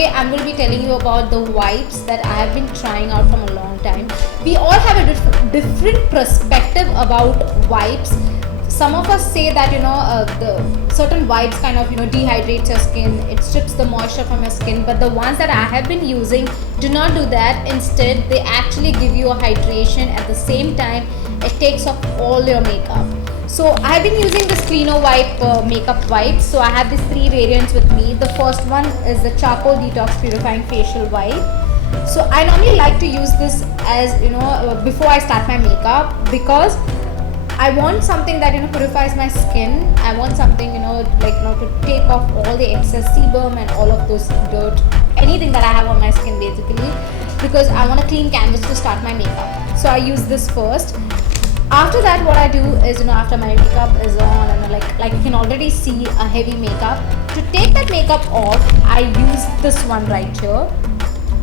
today I'm going to be telling you about the wipes that I have been trying out from a long time. We all have a different perspective about wipes. Some of us say that the certain wipes kind of dehydrates your skin, it strips the moisture from your skin, but the ones that I have been using do not do that. Instead, they actually give you a hydration. At the same time, it takes off all your makeup. So I have been using this Cleano Wipe makeup wipes. So I have these three variants with me. The first one is the charcoal detox purifying facial wipe. So I normally like to use this as before I start my makeup, because I want something that purifies my skin. I want something to take off all the excess sebum and all of those dirt, anything that I have on my skin basically, because I want a clean canvas to start my makeup. So I use this first. After that, what I do is after my makeup is on and like you can already see a heavy makeup, to take that makeup off, I use this one right here.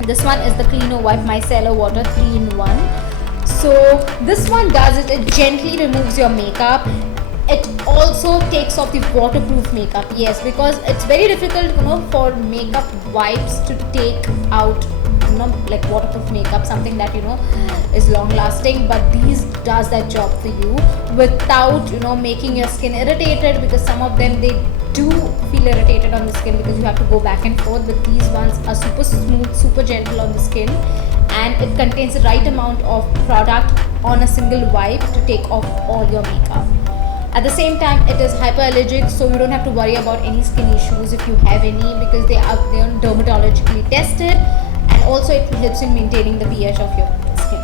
This one is the Cleano Wipe Micellar Water 3-in-1. So this one does it gently removes your makeup. It also takes off the waterproof makeup. Yes, because it's very difficult for makeup wipes to take out like waterproof makeup, something that is long lasting, but these does that job for you without making your skin irritated, because some of them they do feel irritated on the skin because you have to go back and forth. But these ones are super smooth, super gentle on the skin, and it contains the right amount of product on a single wipe to take off all your makeup. At the same time, it is hypoallergic, so you don't have to worry about any skin issues if you have any, because they are dermatologically tested, and also it helps in maintaining the pH of your skin.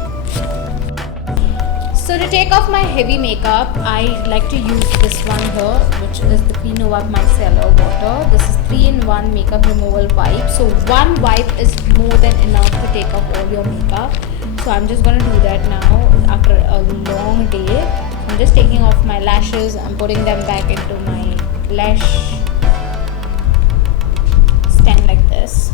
So to take off my heavy makeup, I like to use this one here, which is the Cleano Wipe Micellar Water. This is 3-in-1 makeup removal wipe. So one wipe is more than enough to take off all your makeup. So I'm just going to do that now after a long day. I'm just taking off my lashes. I'm putting them back into my lash stand like this.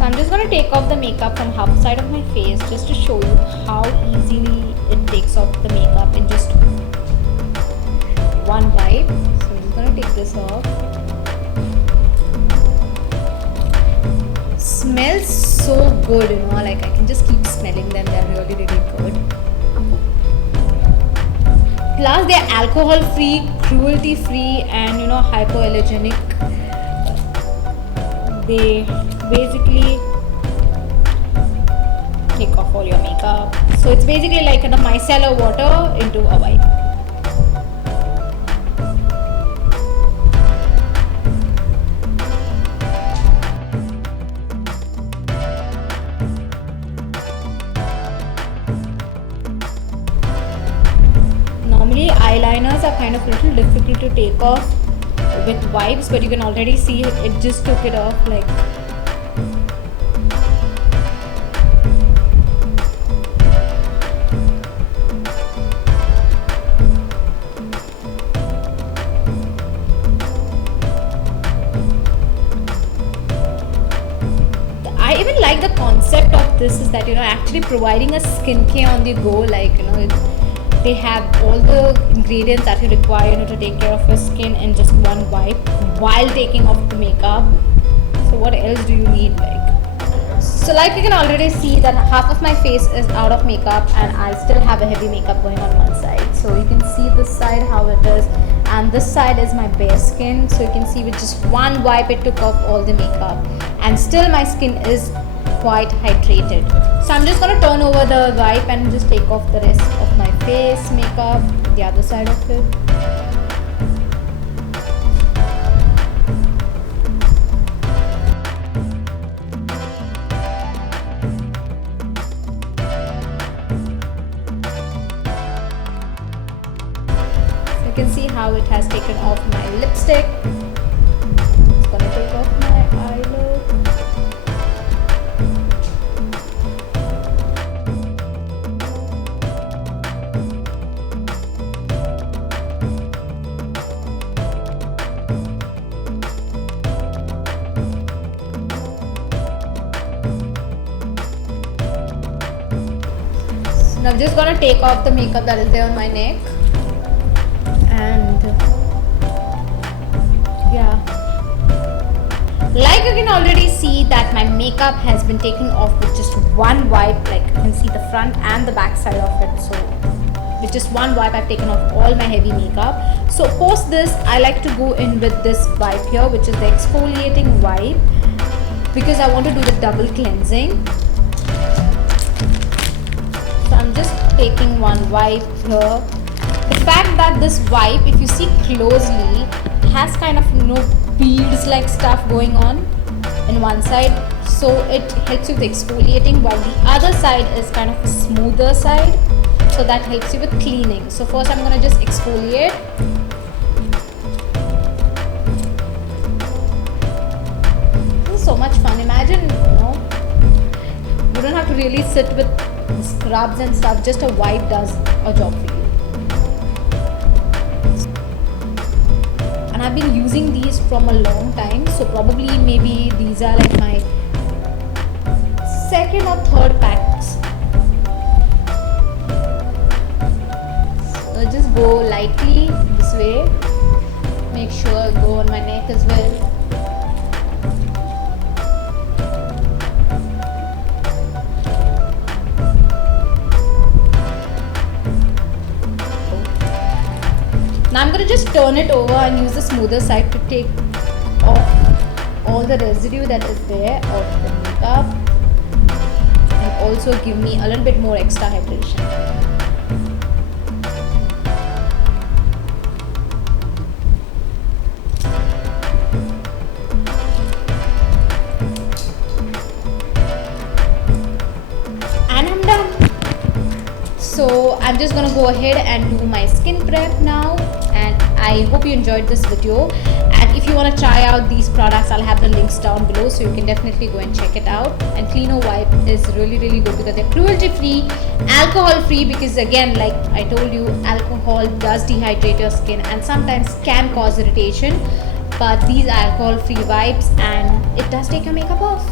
I'm just going to take off the makeup from half side of my face just to show you how easily it takes off the makeup in just one wipe. So I'm just going to take this off. Smells so good, like I can just keep smelling them. They're really, really good. Plus they're alcohol free, cruelty free, and hypoallergenic. They basically take off all your makeup. So it's basically like the micellar water into a wipe. Normally eyeliners are kind of a little difficult to take off with wipes, but you can already see it just took it off like. I even like the concept of this is that actually providing a skincare on the go, like they have all the ingredients that you require to take care of your skin in just one wipe while taking off the makeup. So what else do you need? So like you can already see that half of my face is out of makeup, and I still have a heavy makeup going on one side. So you can see this side how it is, and this side is my bare skin. So you can see with just one wipe it took off all the makeup, and still my skin is quite hydrated. So I'm just going to turn over the wipe and just take off the rest of my face makeup, the other side of it. So you can see how it has taken off my lipstick. It's going to take off my eyelid. Now just gonna take off the makeup that is there on my neck, and yeah, like you can already see that my makeup has been taken off with just one wipe. Like you can see the front and the back side of it. So with just one wipe I've taken off all my heavy makeup. So post this, I like to go in with this wipe here, which is the exfoliating wipe, because I want to do the double cleansing. So I'm just taking one wipe here. The fact that this wipe, if you see closely, has kind of beads like stuff going on in one side, so it helps you with exfoliating, while the other side is kind of a smoother side, so that helps you with cleaning. So first I'm gonna just exfoliate. This is so much fun. Imagine, you don't have to really sit with scrubs and stuff, just a wipe does a job for you. And I've been using these from a long time, so probably maybe these are like my second or third packs. So just go lightly this way, make sure go on my neck as well. Now I'm going to just turn it over and use the smoother side to take off all the residue that is there of the makeup, and also give me a little bit more extra hydration. And I'm done. So I'm just gonna go ahead and do my skin prep now, and I hope you enjoyed this video. And if you want to try out these products, I'll have the links down below, so you can definitely go and check it out. And Cleano Wipe is really good because they're cruelty free, alcohol free, because again, like I told you, alcohol does dehydrate your skin and sometimes can cause irritation, but these are alcohol free wipes and it does take your makeup off.